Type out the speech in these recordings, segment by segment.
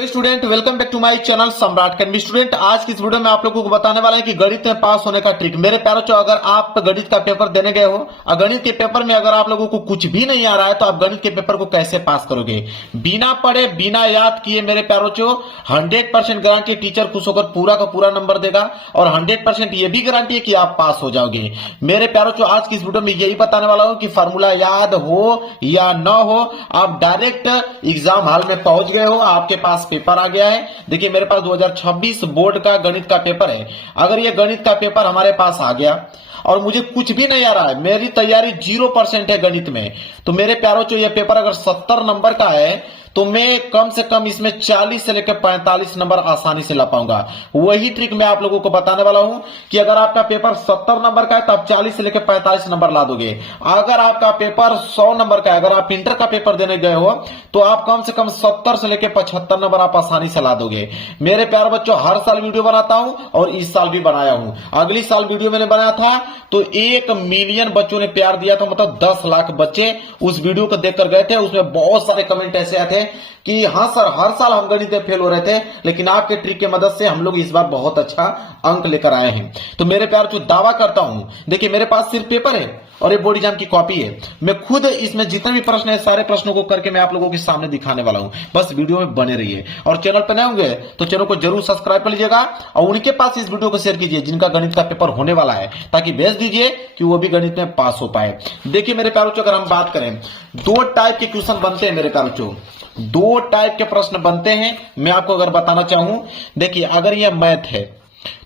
Student welcome back to my channel Samrat academy. Student आज की इस वीडियो में आप लोगों को बताने वाला है कि गणित में पास होने का ट्रिक। मेरे प्यारों चो, अगर आप गणित का पेपर देने गए हो और गणित के पेपर में अगर आप लोगों को कुछ भी नहीं आ रहा है तो आप गणित के पेपर को कैसे पास करोगे बिना पढ़े बिना याद किए। मेरे प्यारों चो 100% गारंटी टीचर खुश होकर पूरा का पूरा नंबर देगा और 100% ये भी गारंटी है कि आप पास हो जाओगे। मेरे प्यारों चो आज की इस वीडियो में यही बताने वाला हूं कि फॉर्मूला याद हो या न हो, आप डायरेक्ट एग्जाम हॉल में पहुंच गए हो, आपके पास पेपर आ गया है। देखिए मेरे पास 2026 बोर्ड का गणित का पेपर है। अगर ये गणित का पेपर हमारे पास आ गया और मुझे कुछ भी नहीं आ रहा है, मेरी तैयारी 0% है गणित में, तो मेरे प्यारों चो ये पेपर अगर 70 नंबर का है तो मैं कम से कम इसमें 40 से लेकर 45 नंबर आसानी से ला पाऊंगा। वही ट्रिक मैं आप लोगों को बताने वाला हूं कि अगर आपका पेपर 70 नंबर का है तो आप 40 से लेकर 45 नंबर ला दोगे। अगर आपका पेपर 100 नंबर का है, अगर आप इंटर का पेपर देने गए हो तो आप कम से कम 70 से लेकर 75 नंबर आप आसानी से ला दोगे। मेरे प्यारे बच्चों, हर साल वीडियो बनाता हूं और इस साल भी बनाया हूं। अगली साल वीडियो मैंने बनाया था तो 1 मिलियन बच्चों ने प्यार दिया था, मतलब 10 लाख बच्चे उस वीडियो को देखकर गए थे। उसमें बहुत सारे कमेंट ऐसे आए थे कि हाँ सर, हर साल हम गणित में फेल हो रहे थे, लेकिन आपके ट्रिक की मदद से हम लोग इस बार बहुत अच्छा अंक लेकर आए हैं। तो मेरे प्यार जो दावा करता हूं, देखिए मेरे पास सिर्फ पेपर है और ये बोर्ड एग्जाम की कॉपी है। मैं खुद इसमें जितने भी प्रश्न है सारे प्रश्नों को करके मैं आप लोगों के सामने दिखाने वाला हूं। बस वीडियो में बने रहिए और चैनल पर नए होंगे तो चैनल को जरूर सब्सक्राइब कर लीजिएगा और उनके पास इस वीडियो को शेयर कीजिए जिनका गणित का पेपर होने वाला है, ताकि भेज दीजिए कि वो भी गणित में पास हो पाए। देखिए मेरे प्यारों चो, अगर हम बात करें, 2 टाइप के क्वेश्चन बनते हैं मेरे प्यारों चो, 2 टाइप के प्रश्न बनते हैं। मैं आपको अगर बताना चाहूं, देखिए अगर यह मैथ है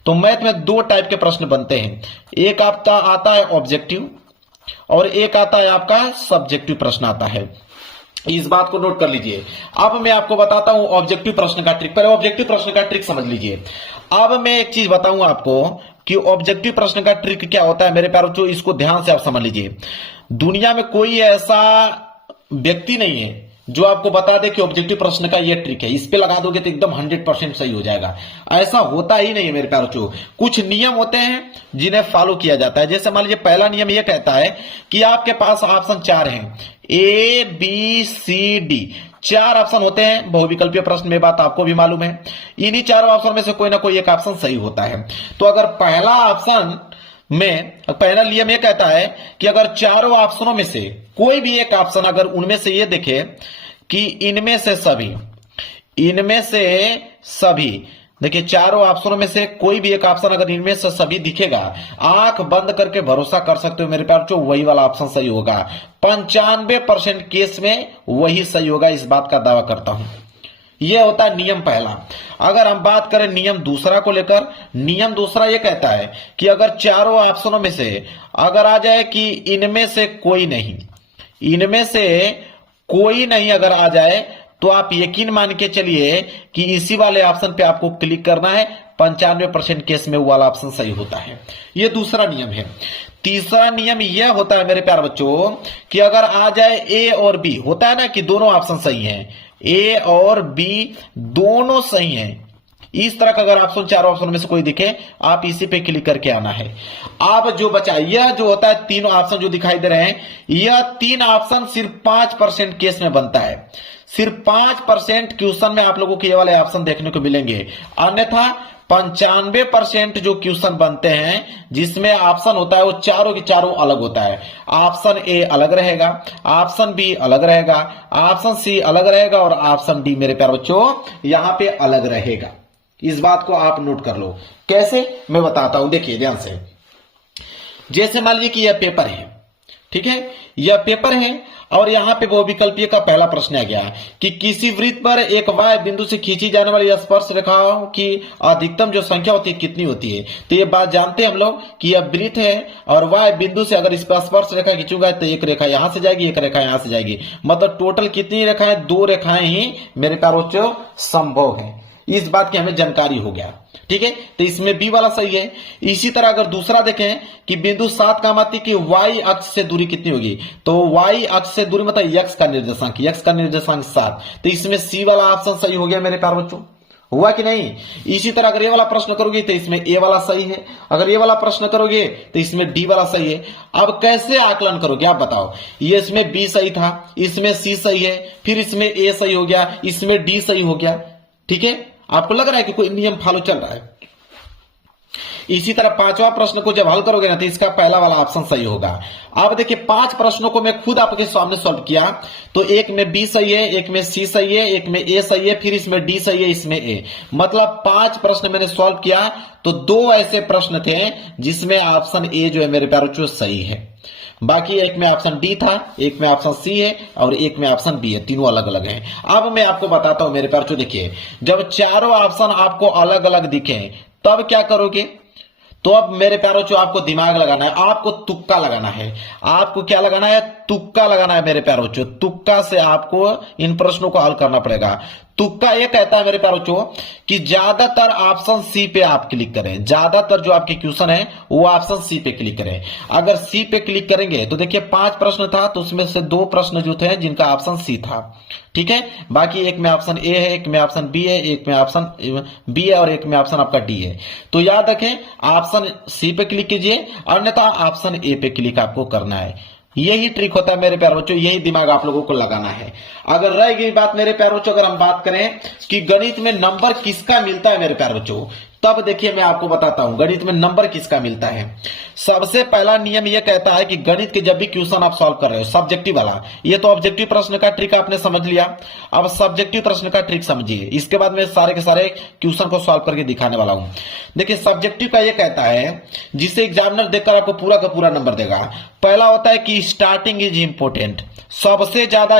तो मैथ में 2 टाइप के प्रश्न बनते हैं। एक आपका आता है ऑब्जेक्टिव और एक आता है आपका सब्जेक्टिव प्रश्न आता है। इस बात को नोट कर लीजिए। अब मैं आपको बताता हूं ऑब्जेक्टिव प्रश्न का ट्रिक। पहले ऑब्जेक्टिव प्रश्न का ट्रिक समझ लीजिए। अब मैं एक चीज बताऊंगा आपको कि ऑब्जेक्टिव प्रश्न का ट्रिक क्या होता है। मेरे प्यारों चो, इसको ध्यान से आप समझ लीजिए। दुनिया में कोई ऐसा व्यक्ति नहीं है जो आपको बता दे कि ऑब्जेक्टिव प्रश्न का ये ट्रिक है, इस पे लगा दोगे तो एकदम 100% सही हो जाएगा। ऐसा होता ही नहीं है मेरे प्यारों चो। कुछ नियम होते हैं जिन्हें फॉलो किया जाता है। जैसे मान लीजिए पहला नियम यह कहता है कि आपके पास ऑप्शन 4 हैं, A B C D, 4 option होते हैं बहुविकल्पीय प्रश्न में, बात आपको भी मालूम है। इन्हीं चारों ऑप्शन में से कोई ना कोई एक ऑप्शन सही होता है। तो अगर पहला ऑप्शन में पहला नियम यह कहता है कि अगर चारों ऑप्शनों में से कोई भी एक ऑप्शन, अगर उनमें से ये देखे कि इनमें से सभी, देखिए चारों ऑप्शनों में से कोई भी एक ऑप्शन अगर इनमें से सभी दिखेगा, आंख बंद करके भरोसा कर सकते हो मेरे प्यार, जो वही वाला ऑप्शन सही होगा। 95% केस में वही सही होगा, इस बात का दावा करता हूं। यह होता है नियम पहला। अगर हम बात करें नियम दूसरा को लेकर, नियम दूसरा यह कहता है कि अगर चारों ऑप्शनों में से अगर आ जाए कि इनमें से कोई नहीं अगर आ जाए तो आप यकीन मान के चलिए कि इसी वाले ऑप्शन पे आपको क्लिक करना है। 95% केस में वो वाला ऑप्शन सही होता है। यह दूसरा नियम है। तीसरा नियम यह होता है मेरे प्यारे बच्चों कि अगर आ जाए ए और बी, होता है ना कि दोनों ऑप्शन सही हैं, ए और बी दोनों सही हैं, इस तरह का अगर ऑप्शन चारों ऑप्शन में से कोई दिखे, आप इसी पे क्लिक करके आना है। अब जो बचा यह जो होता है, 3 ऑप्शन जो दिखाई दे रहे हैं, यह 3 ऑप्शन सिर्फ 5% केस में बनता है। सिर्फ 5% क्वेश्चन में आप लोगों को ये वाले ऑप्शन देखने को मिलेंगे। अन्यथा 95% जो क्वेश्चन बनते हैं जिसमें ऑप्शन होता है वो चारों के चारों अलग होता है। ऑप्शन ए अलग रहेगा, ऑप्शन बी अलग रहेगा, ऑप्शन सी अलग रहेगा और ऑप्शन डी मेरे प्यारे बच्चों यहां पे अलग रहेगा। इस बात को आप नोट कर लो। कैसे, मैं बताता हूं, देखिए ध्यान से। जैसे मान लीजिए कि यह पेपर है, ठीक है, यह पेपर है और यहां पे बहुविकल्पीय का पहला प्रश्न आ गया कि किसी वृत्त पर एक वाय बिंदु से खींची जाने वाली स्पर्श रेखाओं की अधिकतम जो संख्या होती है कितनी होती है। तो ये बात जानते हैं हम लोग कि यह वृत्त है और वाय बिंदु से अगर इस पर स्पर्श रेखा खींचूंगा तो एक रेखा यहां से जाएगी, एक रेखा यहां से जाएगी, मतलब टोटल कितनी रेखाएं, 2 रेखाएं ही मेरे प्यारों बच्चों संभव है। इस बात की हमें जानकारी हो गया, ठीक है। तो इसमें बी वाला सही है। इसी तरह अगर दूसरा देखें कि बिंदु 7 का माती की वाई अक्ष से दूरी कितनी होगी, तो वाई अक्ष से दूरी मतलब एक्स का निर्देशांक 7, तो इसमें सी वाला ऑप्शन सही हो गया मेरे प्यारे बच्चों। हुआ कि नहीं। इसी तरह अगर ये वाला प्रश्न करोगे तो इसमें ए वाला सही है, अगर ये वाला प्रश्न करोगे तो इसमें डी वाला सही है। अब कैसे आकलन करोगे आप बताओ। ये इसमें बी सही था, इसमें सी सही है, फिर इसमें ए सही हो गया, इसमें डी सही हो गया। ठीक है, आपको लग रहा है कि कोई नियम फॉलो चल रहा है। इसी तरह पांचवा प्रश्न को जब हल करोगे ना तो इसका पहला वाला ऑप्शन सही होगा। अब देखिए 5 प्रश्नों को मैं खुद आपके सामने सॉल्व किया, तो एक में बी सही है, एक में सी सही है, एक में ए सही है, फिर इसमें डी सही है, इसमें ए, मतलब 5 प्रश्न मैंने सॉल्व किया। तो 2 ऐसे प्रश्न थे जिसमें ऑप्शन ए जो है मेरे प्यारे बच्चों सही है, बाकी एक में ऑप्शन डी था, एक में ऑप्शन सी है और एक में ऑप्शन बी है, तीनों अलग अलग हैं। अब मैं आपको बताता हूं मेरे प्यारे बच्चों, देखिए जब चारों ऑप्शन आपको अलग अलग दिखे तब क्या करोगे, तो अब मेरे प्यारों जो आपको दिमाग लगाना है, आपको तुक्का लगाना है। आपको क्या लगाना है, तुक्का लगाना है मेरे प्यारों जो, तुक्का से आपको इन प्रश्नों को हल करना पड़ेगा। तुक्का ये कहता है मेरे प्यारों जो कि ज्यादातर ऑप्शन सी पे आप क्लिक करें, ज्यादातर जो आपके क्वेश्चन है वो ऑप्शन सी पे क्लिक करें। अगर सी पे क्लिक करेंगे तो देखिए 5 प्रश्न था, तो उसमें से 2 प्रश्न जो थे जिनका ऑप्शन सी था, ठीक है, बाकी एक में ऑप्शन ए है, एक में ऑप्शन बी है, एक में ऑप्शन बी है और एक में ऑप्शन आपका डी है। तो याद रखें ऑप्शन सी पे क्लिक कीजिए, अन्यथा ऑप्शन ए पे क्लिक आपको करना है। यही ट्रिक होता है मेरे प्यारे बच्चों, यही दिमाग आप लोगों को लगाना है। अगर रह गई बात मेरे प्यारे बच्चों, अगर हम बात करें कि गणित में नंबर किसका मिलता है मेरे प्यारे बच्चों, तब देखिए मैं आपको बताता हूं गणित में नंबर किसका मिलता है। सबसे पहला नियम यह कहता है कि गणित के जब भी क्वेश्चन आप सॉल्व कर रहे हो, सब्जेक्टिव वाला, ये तो ऑब्जेक्टिव प्रश्न का ट्रिक आपने समझ लिया, अब सब्जेक्टिव प्रश्न का ट्रिक समझिए। इसके बाद मैं सारे के सारे क्वेश्चन को सॉल्व करके दिखाने वाला हूं। देखिए सब्जेक्टिव का यह कहता है, जिसे एग्जामिनर देखकर आपको पूरा का पूरा नंबर देगा। पहला होता है कि स्टार्टिंग इज इंपोर्टेंट, सबसे ज्यादा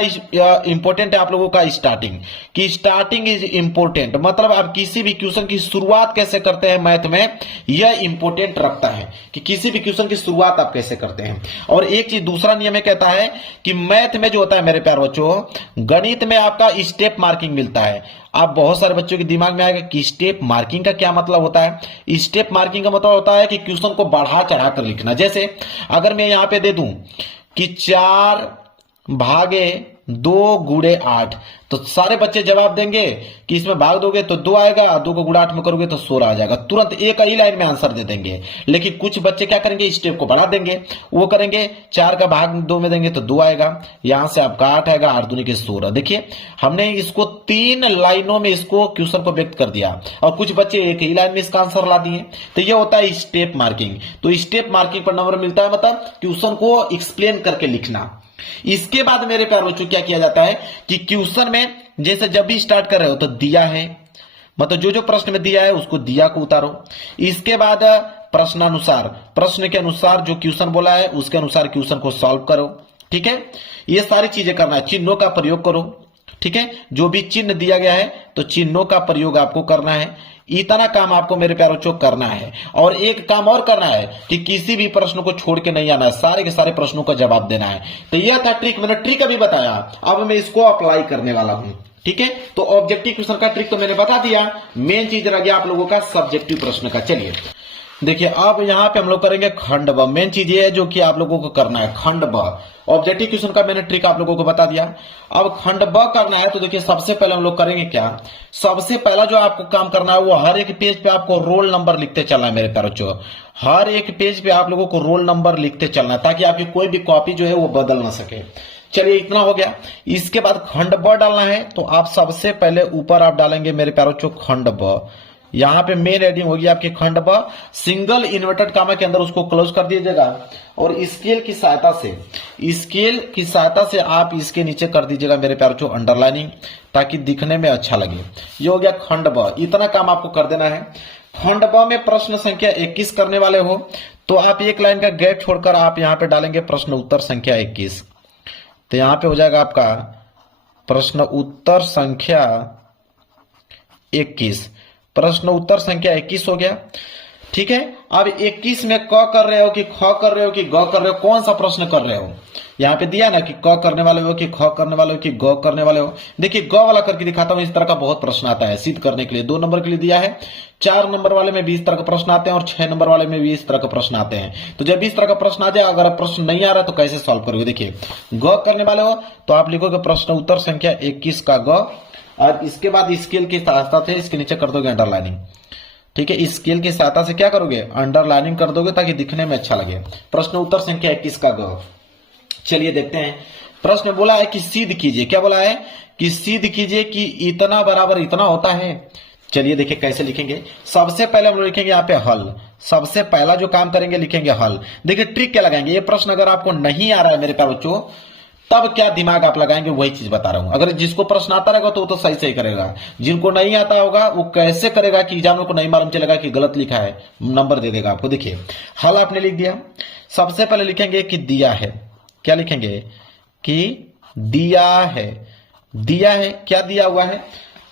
इंपोर्टेंट है आप लोगों का स्टार्टिंग, कि स्टार्टिंग इज इंपोर्टेंट, मतलब आप किसी भी क्वेश्चन की शुरुआत कैसे करते हैं मैथ में, यह इंपोर्टेंट रखता है कि किसी भी क्वेश्चन की शुरुआत आप कैसे करते हैं। और एक चीज दूसरा नियम कहता है कि मैथ में जो होता है मेरे प्यारे बच्चों, गणित में आपका स्टेप मार्किंग मिलता है। आप बहुत सारे बच्चों के दिमाग में आएगा कि स्टेप मार्किंग का क्या मतलब होता है। स्टेप मार्किंग का मतलब होता है कि क्वेश्चन को बढ़ा चढ़ा कर लिखना। जैसे अगर मैं यहां पे दे दूं कि 4 भागे 2 गुणे 8, तो सारे बच्चे जवाब देंगे कि इसमें भाग दोगे तो 2 आएगा, 2 को गुणा 8 में करोगे तो 16 आ जाएगा, तुरंत एक ही लाइन में आंसर दे देंगे। लेकिन कुछ बच्चे क्या करेंगे, स्टेप को बढ़ा देंगे, वो करेंगे 4 का भाग 2 में देंगे तो 2 आएगा, यहां से आपका 8 आएगा, 8 दूनी के 16। देखिए हमने इसको 3 लाइनों में इसको क्वेश्चन को व्यक्त कर दिया और कुछ बच्चे एक ही लाइन में इसका आंसर ला दिए। तो यह होता है स्टेप मार्किंग। तो स्टेप मार्किंग पर नंबर मिलता है, मतलब क्वेश्चन को एक्सप्लेन करके लिखना। इसके बाद मेरे प्यारे बच्चों क्या किया जाता है कि क्वेश्चन में जैसे जब भी स्टार्ट कर रहे हो तो दिया है, मतलब जो जो प्रश्न में दिया है उसको दिया को उतारो। इसके बाद प्रश्नानुसार, प्रश्न के अनुसार जो क्वेश्चन बोला है उसके अनुसार क्वेश्चन को सॉल्व करो, ठीक है, ये सारी चीजें करना है। चिन्हों का प्रयोग करो, ठीक है, जो भी चिन्ह दिया गया है तो चिन्हों का प्रयोग आपको करना है। इतना काम आपको मेरे प्यारे बच्चों करना है। और एक काम और करना है कि किसी भी प्रश्न को छोड़ के नहीं आना है, सारे के सारे प्रश्नों का जवाब देना है। तो यह था ट्रिक, मैंने ट्रिक अभी बताया, अब मैं इसको अप्लाई करने वाला हूं, ठीक है। तो ऑब्जेक्टिव क्वेश्चन का ट्रिक तो मैंने बता दिया, मेन चीज रह गया आप लोगों का सब्जेक्टिव प्रश्न का। चलिए देखिए अब यहां पे हम लोग करेंगे खंड ब। मेन चीज ये है जो कि आप लोगों को करना है, खंड ब। ऑब्जेक्टिव क्वेश्चन का मैंने ट्रिक आप लोगों को बता दिया, अब खंड ब करना है। तो देखिए सबसे पहले हम लोग करेंगे क्या, सबसे पहला जो आपको काम करना है वो हर एक पेज पे आपको रोल नंबर लिखते चलना है मेरे प्यारे बच्चों। हर एक पेज पे आप लोगों को रोल नंबर लिखते चलना है ताकि आपकी कोई भी कॉपी जो है वो बदल ना सके। चलिए इतना हो गया। इसके बाद खंड ब डालना है, तो आप सबसे पहले ऊपर आप डालेंगे मेरे प्यारे बच्चों खंड ब। यहां पे मेन हेडिंग होगी आपकी खंड ब, सिंगल इन्वर्टेड कामा के अंदर उसको क्लोज कर दीजिएगा और स्केल की सहायता से आप इसके नीचे कर दीजिएगा मेरे प्यारे बच्चों अंडरलाइनिंग, ताकि दिखने में अच्छा लगे। ये हो गया खंड ब। इतना काम आपको कर देना है। खंड ब में प्रश्न संख्या 21 करने वाले हो तो आप एक लाइन का गैप छोड़कर आप यहां पे डालेंगे प्रश्न उत्तर संख्या 21। तो यहां पे हो जाएगा आपका प्रश्न उत्तर संख्या 21, प्रश्न उत्तर संख्या 21 हो गया, ठीक है। अब 21 में क कर रहे हो कि ख कर रहे हो कि ग कर रहे हो, कौन सा प्रश्न कर रहे हो। यहां पे दिया ना कि क करने वाले हो कि ख करने वाले हो कि ग करने वाले हो। देखिए ग वाला करके दिखाता हूं, इस तरह का बहुत प्रश्न आता है सिद्ध करने के लिए। 2 नंबर के लिए दिया है, 4 नंबर वाले में भी इस तरह का प्रश्न आते हैं और 6 नंबर वाले में भी इस तरह का प्रश्न आते हैं। तो जब भी इस तरह का प्रश्न आ जाए, अगर प्रश्न नहीं आ रहा तो कैसे सॉल्व करोगे। देखिए ग करने वाले हो तो आप लिखोगे प्रश्न उत्तर संख्या 21 का ग, और इसके बाद स्केल की सहायता से इसके नीचे कर दोगे अंडरलाइनिंग, ठीक है। स्केल की सहायता से क्या करोगे, अंडरलाइनिंग कर दोगे ताकि दिखने में अच्छा लगे। प्रश्न उत्तर संख्या 21 का ग। चलिए देखते हैं, प्रश्न बोला है कि सिद्ध कीजिए। क्या बोला है कि सिद्ध कीजिए कि इतना बराबर इतना होता है। चलिए देखिए कैसे लिखेंगे। सबसे पहले हम लोग लिखेंगे यहाँ पे हल। सबसे पहला जो काम करेंगे लिखेंगे हल। देखिए ट्रिक क्या लगाएंगे, ये प्रश्न अगर आपको नहीं आ रहा है मेरे प्यारे बच्चों, तब क्या दिमाग आप लगाएंगे वही चीज बता रहा हूं। अगर जिसको प्रश्न आता रहेगा तो वो तो सही सही करेगा, जिनको नहीं आता होगा वो कैसे करेगा कि एग्जामिनर को नहीं मालूम चलेगा कि गलत लिखा है, नंबर दे देगा आपको। देखिए हल आपने लिख दिया। सबसे पहले लिखेंगे कि दिया है। क्या लिखेंगे कि दिया है। दिया है, क्या दिया हुआ है,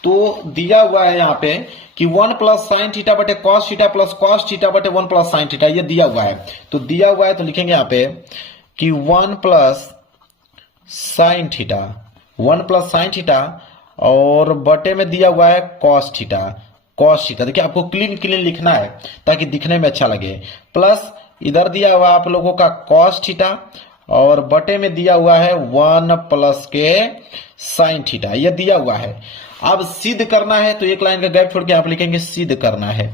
तो दिया हुआ है यहाँ पे कि 1 प्लस साइन थीटा बटे cos theta plus cos theta बटे 1 प्लस साइन थीटा, ये दिया हुआ है। तो दिया हुआ है तो लिखेंगे यहाँ पे कि 1 plus sine theta, 1 plus sine theta और बटे में दिया हुआ है कॉस थीटा। कॉस थीटा देखिए आपको क्लीन क्लीन लिखना है ताकि दिखने में अच्छा लगे। प्लस इधर दिया हुआ आप लोगों का कॉस थीटा और बटे में दिया हुआ है 1 प्लस के साइन थीटा, यह दिया हुआ है। अब सिद्ध करना है तो एक लाइन का गैप छोड़ के आप लिखेंगे सिद्ध करना है।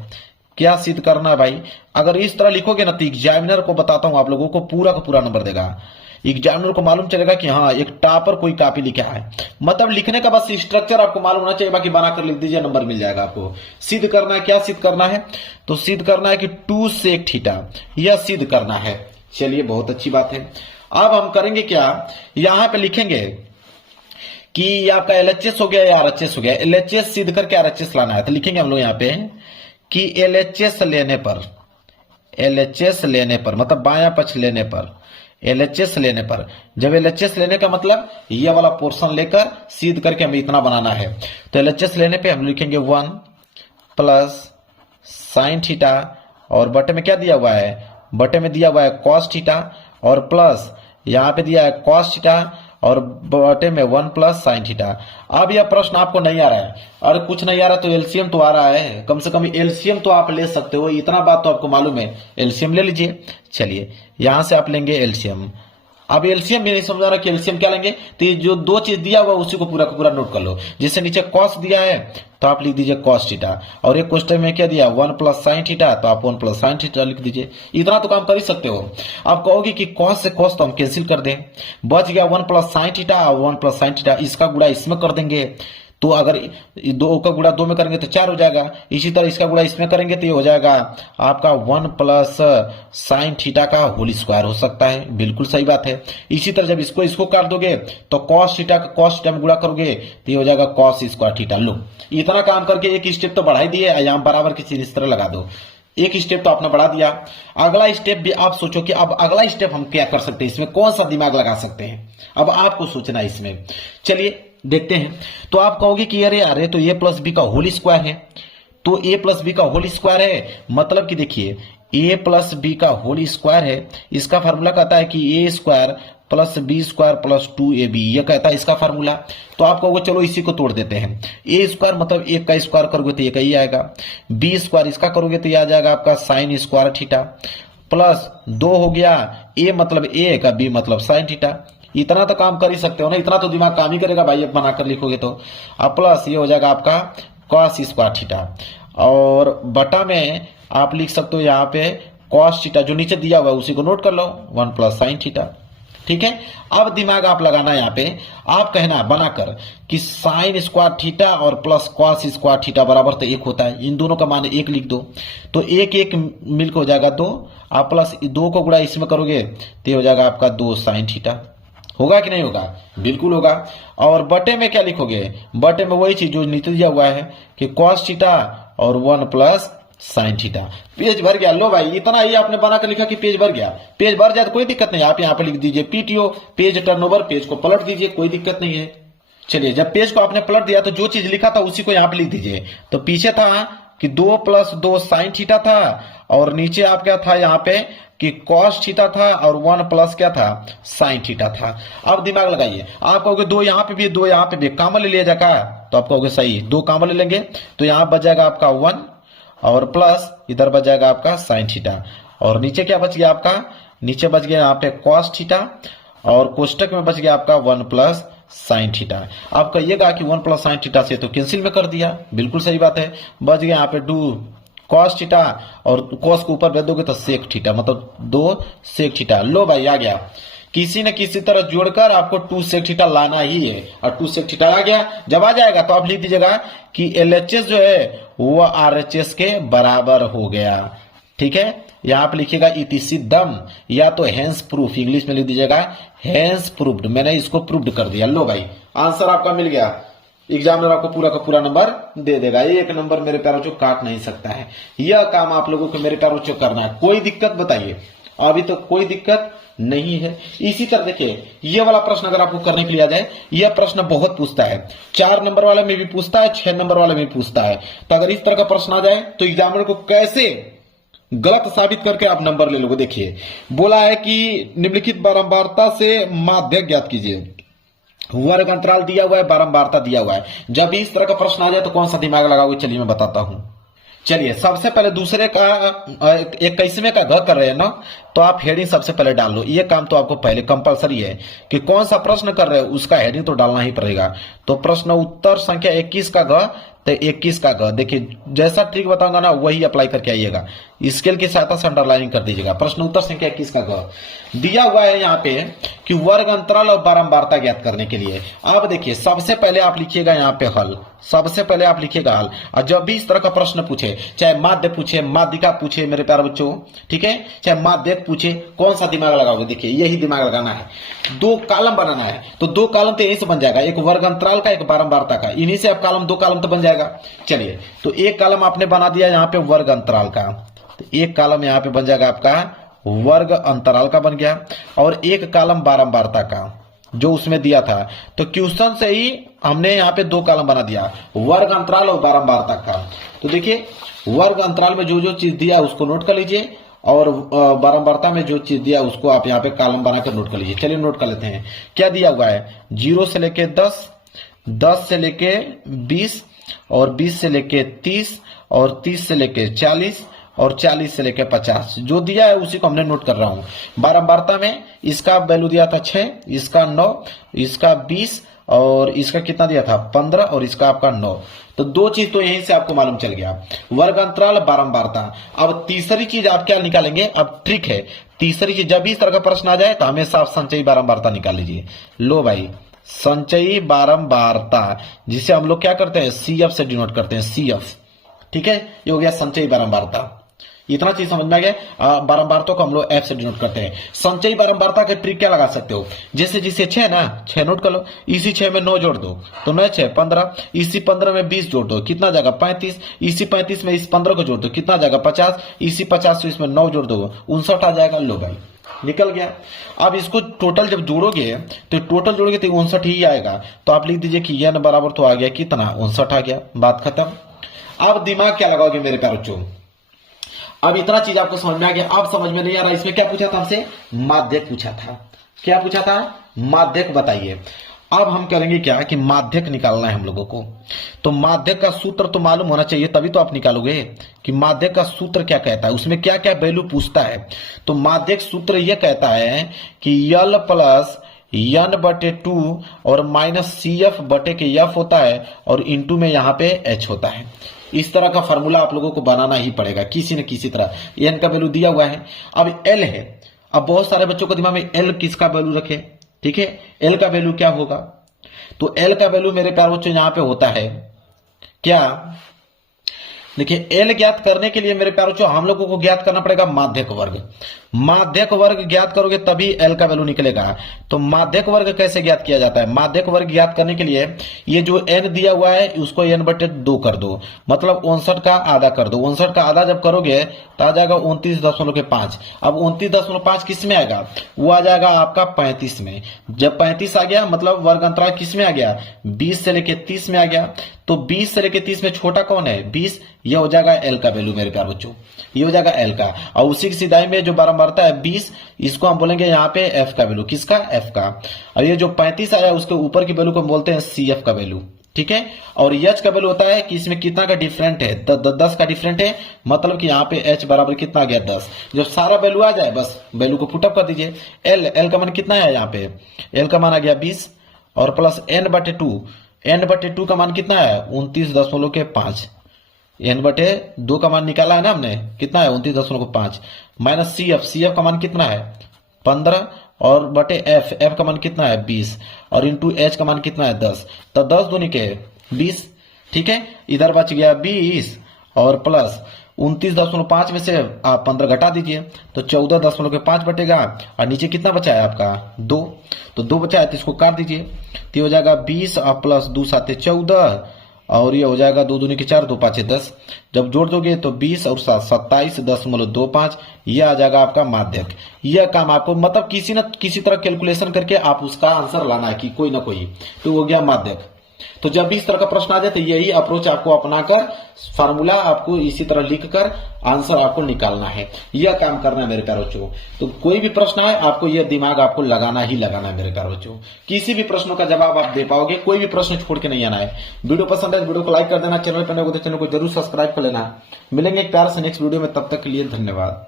क्या सिद्ध करना है भाई, अगर इस तरह लिखोगे ना तो एग्जामिनर को बताता हूं आप लोगों को पूरा का पूरा नंबर देगा। एग्जामिनर को मालूम चलेगा कि हाँ एक टॉपर कोई कॉपी लिखा है, मतलब लिखने का बस स्ट्रक्चर आपको मालूम होना चाहिए, बाकी बनाकर लिख दीजिए नंबर मिल जाएगा आपको। सिद्ध करना है, क्या सिद्ध करना है, तो सिद्ध करना है कि 2 सेक थीटा, यह सिद्ध करना है। चलिए बहुत अच्छी बात है। अब हम करेंगे क्या, यहां पे लिखेंगे कि ये आपका LHS हो गया या RHS हो गया। LHS सिद्ध करके RHS लाना है तो लिखेंगे हम लोग यहाँ पे कि LHS लेने पर, LHS लेने पर मतलब बायां पक्ष लेने पर, LHS लेने पर, जब LHS लेने का मतलब ये वाला पोर्शन लेकर सिद्ध करके हमें इतना बनाना है। तो LHS लेने पे हम लिखेंगे 1 प्लस साइन थीटा और बटे में क्या दिया हुआ है, बटे में दिया हुआ है कॉस थीटा और प्लस यहां पे दिया है कॉस थीटा और बटे में 1 प्लस साइन थीटा। अब यह प्रश्न आपको नहीं आ रहा है, अरे कुछ नहीं आ रहा तो एलसीएम तो आ रहा है, कम से कम एलसीएम तो आप ले सकते हो, इतना बात तो आपको मालूम है, एलसीएम ले लीजिए। चलिए यहां से आप लेंगे एलसीएम। अब एलसीएम भी नहीं समझा रहा कि एलसीएम क्या लेंगे, तो ये जो दो चीज दिया हुआ उसी को पूरा का पूरा नोट कर लो। जैसे नीचे कॉस दिया है तो आप लिख दीजिए कॉस थीटा और एक क्वेश्चन में क्या दिया 1 प्लस साइन थीटा, तो आप 1 प्लस साइन थीटा लिख दीजिए। इतना तो काम कर ही सकते हो। आप कहोगे कि कॉस से कॉस तो हम कैंसिल कर दें, बच गया 1 प्लस साइन थीटा और 1 प्लस साइन थीटा, इसका गुणा इसमें कर देंगे तो अगर 2 का गुणा 2 में करेंगे तो 4 हो जाएगा। इसी तरह इसका गुणा इसमें करेंगे तो ये हो जाएगा आपका 1 प्लस साइन थीटा का होल स्क्वायर हो सकता है। बिल्कुल सही बात है। इसी तरह जब इसको काट दोगे तो कॉस थीटा का कॉस थीटा में गुणा करोगे तो ये हो जाएगा कॉस स्क्वायर थीटा। लो इतना काम करके एक स्टेप तो बढ़ा ही दिए, यहाँ बराबर की चीज इस तरह लगा दो, एक स्टेप तो आपने बढ़ा दिया। अगला स्टेप भी आप सोचो कि अब अगला स्टेप हम क्या कर सकते हैं, इसमें कौन सा दिमाग लगा सकते हैं, अब आपको सोचना है इसमें। चलिए देखते हैं। तो आप कहोगे कि अरे तो ए प्लस बी का होल स्क्वायर है, तो ए प्लस बी का होल स्क्वायर है मतलब कि देखिए ए प्लस बी का होल स्क्वायर है, इसका फार्मूला कहता है कि A square plus B square plus 2ab, यह कहता है इसका फार्मूला। तो आप कहोगे चलो इसी को तोड़ देते हैं। ए स्क्वायर मतलब एक का स्क्वायर करोगे तो एक ही आएगा, बी स्क्वायर इसका करोगे तो यह आ जाएगा आपका साइन स्क्वायर थीटा, प्लस 2 हो गया ए मतलब ए का, बी मतलब साइन थीटा। इतना तो काम कर ही सकते हो ना, इतना तो दिमाग काम ही करेगा भाई, अब बनाकर लिखोगे तो। अब प्लस ये हो जाएगा आपका कॉस स्क्वायर थीटा और बटा में आप लिख सकते हो यहाँ पे कॉस थीटा, जो नीचे दिया हुआ है उसी को नोट कर लो 1 प्लस साइन थीटा। ठीक है, अब दिमाग आप लगाना यहाँ पे, आप कहना बनाकर कि साइन स्क्वायर थीटा और प्लस कॉस स्क्वायर थीटा बराबर तो 1 होता है, इन दोनों का मान 1 लिख दो तो 1 1 मिलकर हो जाएगा 2, आप प्लस 2 को गुणा इसमें करोगे तो हो जाएगा आपका 2 साइन थीटा। होगा कि नहीं होगा, बिल्कुल होगा। और बटे में क्या लिखोगे, बटे में वही चीज जो नीचे दिया हुआ है कि कॉस थीटा और 1 प्लस साइन थीटा। पेज भर गया। लो भाई इतना ही आपने बना कर लिखा कि पेज भर गया, पेज भर जाए तो कोई दिक्कत नहीं, आप यहाँ पे लिख दीजिए पीटीओ पेज टर्नओवर, पेज को पलट दीजिए, कोई दिक्कत नहीं है। चलिए जब पेज को आपने पलट दिया तो जो चीज लिखा था उसी को यहाँ पे लिख दीजिए। तो पीछे था कि 2 प्लस 2 साइन थीटा था और नीचे आप क्या था यहाँ पे कि कॉस थीटा था और 1 प्लस क्या था साइन थीटा था। अब दिमाग लगाइए, आप कहोगे 2 यहाँ पे भी 2 यहाँ पे भी, कॉमन ले लिया जाएगा, तो आप कहोगे सही 2 कॉमन ले लेंगे तो यहाँ बच जाएगा आपका 1 और प्लस इधर बच जाएगा आपका साइन थीटा और नीचे क्या बच गया आपका, नीचे बच गया यहाँ पे कॉस थीटा और कोष्टक में बच गया आपका 1 प्लस साइन थीटा। आप कहिएगा कि 1 प्लस साइन थीटा से तो कैंसिल में कर दिया, बिल्कुल सही बात है। बच गया यहाँ पे 2 कॉस थीटा और कॉस को ऊपर भेज दोगे तो सेक थीटा, मतलब 2 सेक थीटा। लो भाई आ गया। किसी न किसी तरह जोड़कर आपको 2 sec थीटा लाना ही है, और 2 sec थीटा आ गया। जब आ जाएगा तो आप लिख दीजिएगा कि LHS जो है वो RHS के बराबर हो गया। ठीक है, यहां पे लिखिएगा इति सिद्धम या तो हेंस प्रूफ, इंग्लिश में लिख दीजिएगा हेंस प्रूव्ड। मैंने इसको प्रूव्ड कर दिया। लो भाई, आंसर आपका मिल गया। एग्जामिनर आपको पूरा का पूरा नंबर दे देगा। एक नंबर मेरे प्यारों को काट नहीं सकता है। यह काम आप लोगों को मेरे प्यारों को करना है। कोई दिक्कत बताइए? अभी तो कोई दिक्कत नहीं है। इसी तरह देखिए, यह वाला प्रश्न अगर आपको करने के लिए आ जाए, यह प्रश्न बहुत पूछता है। 4 नंबर वाले में भी पूछता है, 6 नंबर वाले में भी पूछता है। तो अगर इस तरह का प्रश्न आ जाए तो एग्जामिनर को कैसे गलत साबित करके आप नंबर ले लोगे। देखिए, बोला है कि निम्नलिखित बारंबारता से माध्य ज्ञात कीजिए। वर्ग अंतराल दिया हुआ है, बारंबारता दिया हुआ है। जब इस तरह का प्रश्न आ जाए तो कौन सा दिमाग लगाओगे? चलिए मैं बताता हूं। चलिए, सबसे पहले दूसरे का 21वें का घ कर रहे हैं ना, तो आप हेडिंग सबसे पहले डाल लो। ये काम तो आपको पहले कंपलसरी है कि कौन सा प्रश्न कर रहे हो उसका हेडिंग तो डालना ही पड़ेगा। तो प्रश्न उत्तर संख्या 21 का घ, तो 21 का घ। देखिए, जैसा ट्रिक बताऊंगा ना वही अप्लाई करके आइएगा। स्केल की सहायता से अंडरलाइनिंग कर दीजिएगा। प्रश्न उत्तर संख्या 21 का घ दिया हुआ है यहाँ पे कि वर्ग अंतराल और बारंबारता ज्ञात करने के लिए। अब देखिए, सबसे पहले आप लिखिएगा यहाँ पे हल। सबसे पहले आप लिखिएगा हल। और जब भी इस तरह का प्रश्न पूछे, चाहे माध्य पूछे, माध्यिका पूछे मेरे प्यारे बच्चों, ठीक है, चाहे माध्यक पूछे, कौन सा दिमाग लगाओगे? देखिए, यही दिमाग लगाना है। 2 कॉलम बनाना है, तो 2 कॉलम तो यहीं से बन जाएगा, एक वर्ग अंतराल का, एक बारंबारता का। इन्हीं से आप कॉलम 2 कॉलम तो बन जाएगा। चलिए, तो एक कॉलम आपने बना दिया यहाँ पे वर्ग अंतराल का, तो एक कॉलम यहाँ पे बन जाएगा आपका वर्ग अंतराल का बन गया, और एक कॉलम बारंबारता का जो उसमें दिया था। तो क्वेश्चन से ही हमने यहाँ पे 2 कॉलम बना दिया, वर्ग अंतराल और बारंबारता का। तो देखिए, वर्ग अंतराल में जो जो चीज दिया उसको नोट कर लीजिए, और बारंबारता में जो चीज दिया उसको आप यहाँ पे कॉलम बनाकर नोट कर लीजिए। चलिए नोट कर लेते हैं क्या दिया हुआ है। 0 से लेके 10, 10 से लेके 20, और 20 से लेके 30, और 30 से लेके 40, और 40 से लेके 50 जो दिया है उसी को हमने नोट कर रहा हूं। बारंबारता में इसका वैल्यू दिया था 6, इसका 9, इसका 20, और इसका कितना दिया था 15, और इसका आपका 9। तो 2 चीज तो यहीं से आपको मालूम चल गया, वर्ग अंतराल, बारंबारता। अब तीसरी चीज आप क्या निकालेंगे? अब ट्रिक है तीसरी चीज, जब भी इस तरह का प्रश्न आ जाए तो हमेशा आप संचयी बारंबारता निकाल लीजिए। लो भाई, संचयी बारंबारता जिसे हम लोग क्या करते हैं, CF से डिनोट करते हैं, CF। ठीक है, ये हो गया संचयी बारंबारता। इतना चीज समझ में आ गया। बारंबारता को हम लोग F से डिनोट करते हैं। संचयी बारंबारता के ट्रिक क्या लगा सकते हो? जैसे जिसे 6 ना, 6 नोट कर लो, इसी 6 में 9 जोड़ दो तो 9 6 15, इसी 15 में 20 जोड़ दो कितना जाएगा 35, इसी 35 में इस 15 को जोड़ दो कितना जाएगा 50, इसी 50 से इसमें 9 जोड़ दो 59 आ जाएगा। लो भाई, निकल गया। अब इसको टोटल जब जोड़ोगे तो टोटल जोड़ोगे तो 59 ही आएगा। तो आप लिख दीजिए कि n बराबर तो आ गया कितना, 59 आ गया। बात खत्म। अब दिमाग क्या लगाओगे मेरे प्यारे बच्चों? अब इतना चीज आपको समझ में आ गया। अब समझ में नहीं आ रहा, इसमें क्या पूछा था हमसे? माध्यक पूछा था। क्या पूछा था? माध्यक बताइए। अब हम करेंगे क्या कि माध्यक निकालना है हम लोगों को। तो माध्यक का सूत्र तो मालूम होना चाहिए, तभी तो आप निकालोगे कि माध्यक का सूत्र क्या कहता है, उसमें क्या क्या वैल्यू पूछता है। तो माध्यक सूत्र यह कहता है कि L प्लस n/2 और माइनस CF बटे के F होता है, और इंटू में यहाँ पे H होता है। इस तरह का फॉर्मूला आप लोगों को बनाना ही पड़ेगा किसी न किसी तरह। n का वैल्यू दिया हुआ है, अब L है। अब बहुत सारे बच्चों को दिमाग में L किसका वैल्यू रखे, ठीक है, L का वैल्यू क्या होगा? तो L का वैल्यू मेरे प्यारे बच्चों यहां पे होता है क्या? देखिए, L ज्ञात करने के लिए मेरे प्यारे बच्चों हम लोगों को ज्ञात करना पड़ेगा माध्यक वर्ग। माध्यक वर्ग ज्ञात करोगे तभी L का वैल्यू निकलेगा। तो माध्यक वर्ग कैसे ज्ञात किया जाता है? माध्यक वर्ग ज्ञात करने के लिए ये जो n दिया हुआ है उसको n/2 कर दो, मतलब 59 का आधा कर दो। 59 का आधा जब करोगे तो आ जाएगा 29.5। अब 29.5 किस में आएगा? वो आ जाएगा आपका 35 में। जब 35 आ गया मतलब वर्ग अंतराल किस में आ गया? 20 से लेके 30 में आ गया। तो 20 से लेके 30 में छोटा कौन है? 20। ये हो जाएगा L का वैल्यू मेरे प्यारे बच्चों, ये हो जाएगा L का। और उसी की सिधाई में जो बारंबारता है 20, इसको हम बोलेंगे यहाँ पे F का वैल्यू। किसका? F का। और ये जो 35 आया उसके ऊपर की वैल्यू को हम बोलते हैं CF का वैल्यू, ठीक है। और H का वैल्यू होता है कि इसमें कितना का डिफरेंट है, 10 का डिफरेंट है, मतलब कि यहाँ पे H बराबर कितना आ गया 10। जब सारा वैल्यू आ जाए बस वैल्यू को पुटअप कर दीजिए। L का मान कितना है यहाँ पे? L का मान आ गया 20 और प्लस n/2। n/2 का मान कितना है? 29.5। n/2 का मान निकाला है ना हमने, कितना है? 29.5 माइनस CF का मान कितना है? 15 और बटे एफ, एफ का मान कितना है 20 और इंटू एच का मान कितना है 10, तो 10 दूनी के 20। ठीक है, इधर बच गया 20 और प्लस 29.5 में से आप 15 घटा दीजिए तो 14.5 बटेगा और नीचे कितना बचा है आपका 2, तो 2 बचा है तो इसको काट दीजिए तो हो जाएगा 20 और प्लस 2 साथे 14 और ये हो जाएगा 2 दूनी के 4, 2 पाँचे 10। जब जोड़ दोगे तो 20 और 27.25 ये आ जाएगा आपका माध्यक। यह काम आपको मतलब किसी न किसी तरह कैलकुलेशन करके आप उसका आंसर लाना है कि कोई ना कोई, तो हो गया माध्यक। तो जब भी इस तरह का प्रश्न आ जाए तो यही अप्रोच आपको अपनाकर फार्मूला आपको इसी तरह लिखकर आंसर आपको निकालना है, यह काम करना है मेरे प्यारे बच्चों। तो कोई भी प्रश्न आए आपको यह दिमाग आपको लगाना ही लगाना है मेरे प्यारे बच्चों, किसी भी प्रश्नों का जवाब आप दे पाओगे, कोई भी प्रश्न छोड़ के नहीं आना है। वीडियो पसंद है वीडियो को लाइक कर देना, चैनल पर नए हो तो चैनल को जरूर सब्सक्राइब कर लेना। मिलेंगे एक प्यार से नेक्स्ट वीडियो में, तब तक के लिए धन्यवाद।